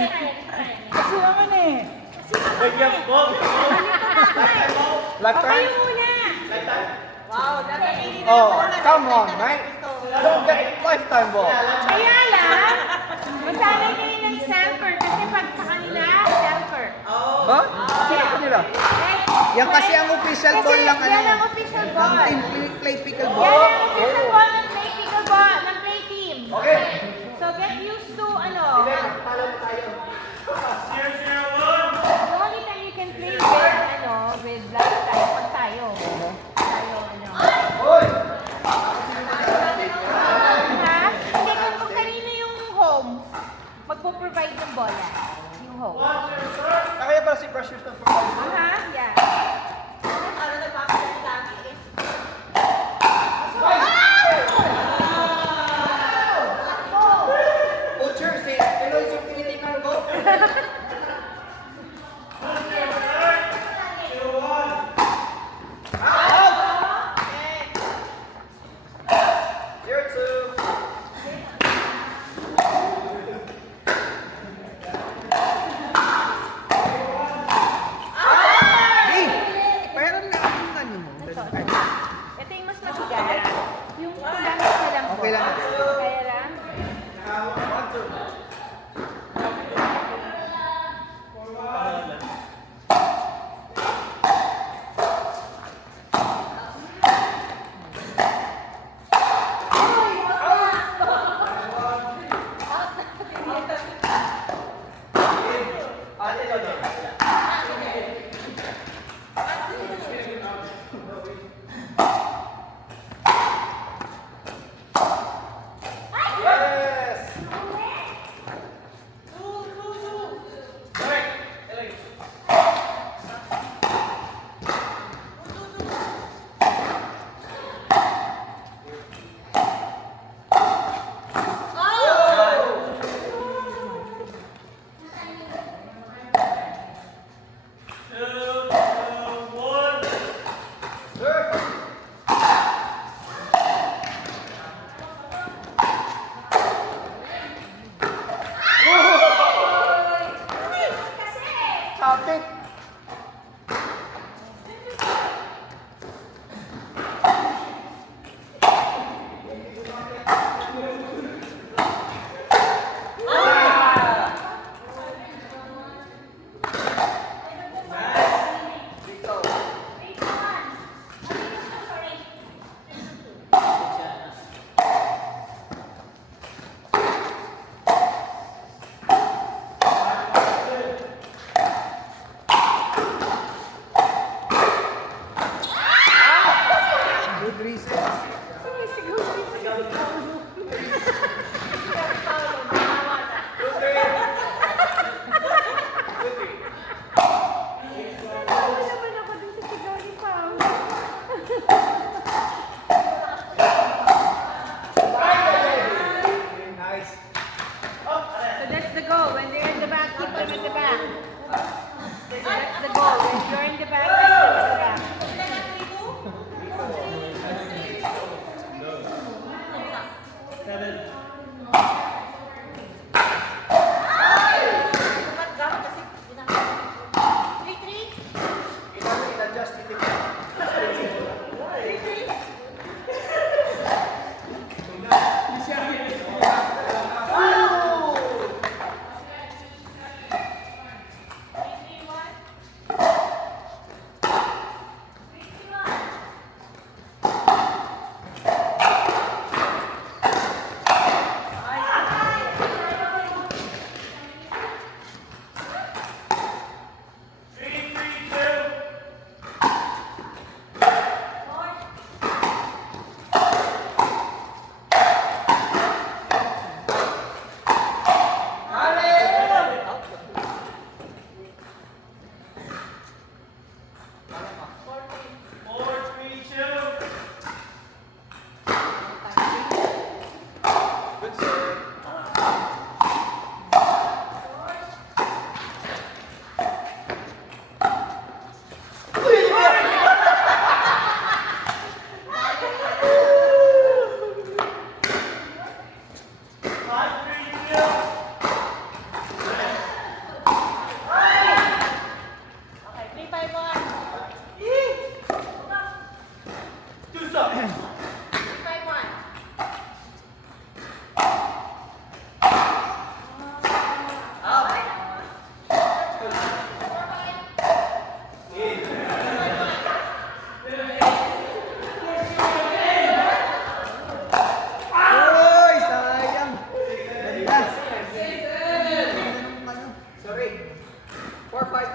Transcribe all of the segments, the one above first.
Kasi naman eh. Bigyan po. Left Kayo hand? muna. Wow, dapat hindi na Oh, come on, mate. Don't get lifetime ball. Kaya lang, masanay kayo ng Samper kasi pag sa kanila, Samper. Huh? Sino kanila? Yan kasi ang official ball lang Yan ang official ball. Ang team play pickle Yan ball. ang official ball ng play pickleball, ng play team. Okay. So get used to the only time you can play with last time pag tayo. Hoy! Ha? Hindi, kung kanino yung home, magpo-provide ng bola. Yung home. Kaya pala si Precious na provide. Ha? Yeah. Ano nagpapalala dami eh. Butcher, si Pinoy yung tinitingnan ko. Zero two. Hey! Parang na ang ano mo. Ito yung mas matigas. Yung gamit na lang po. Okay lang. Kaya lang. One two.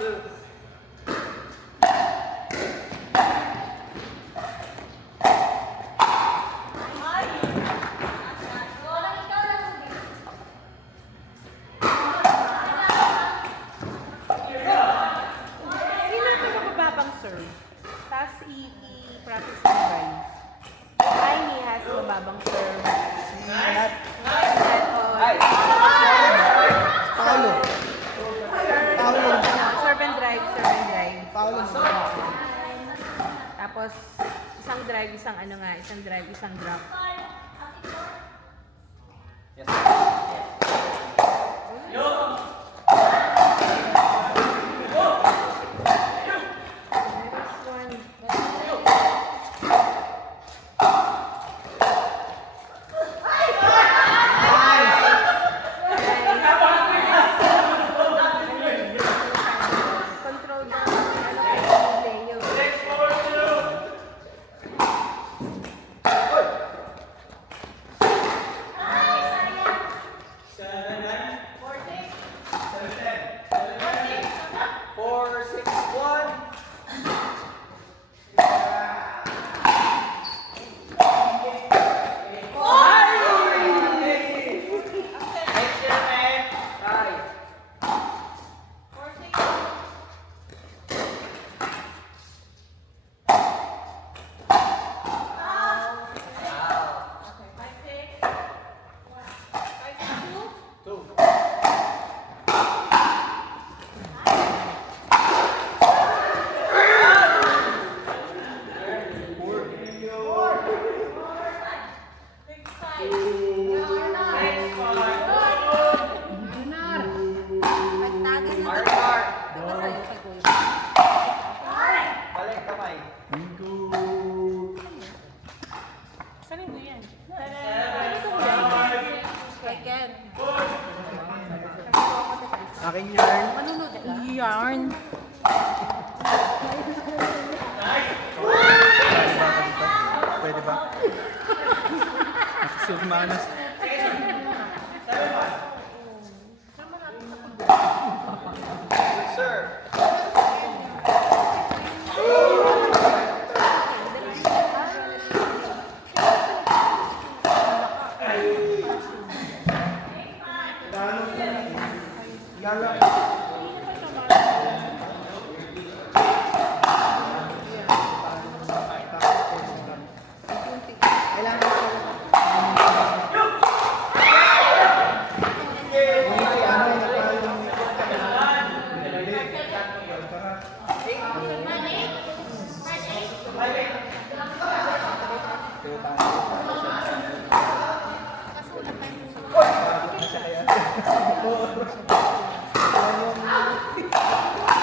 Sino yung mababang serve? Tapos i-practice mo guys. Why he has mababang serve? Nat. Ay. Paulo. Paulo. Serve and drive, serve and drive. Paulo. Tapos, isang drive, isang ano nga, isang drive, isang drop. Yes. Next one. Control the Leo. Four, six, one. Next year, man. Right. Two. Mark, mark. Balik kamay. Saan yung yan? Akin yarn. Yarn. Pwede ba? Sugmanas. Good sir. Kailangan ko.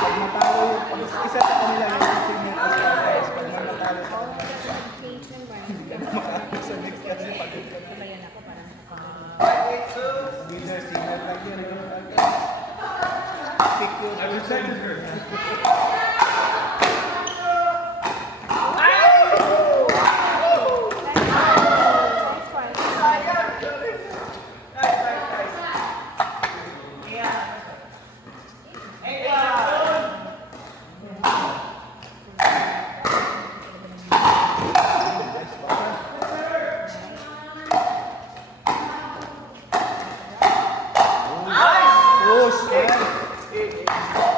Pag matalo yung isa sa kanila yung senior guys. Pag matalo sa sa next kasi pagod ka na. Winner, senior lang yun. Pick yun. Push! Nice!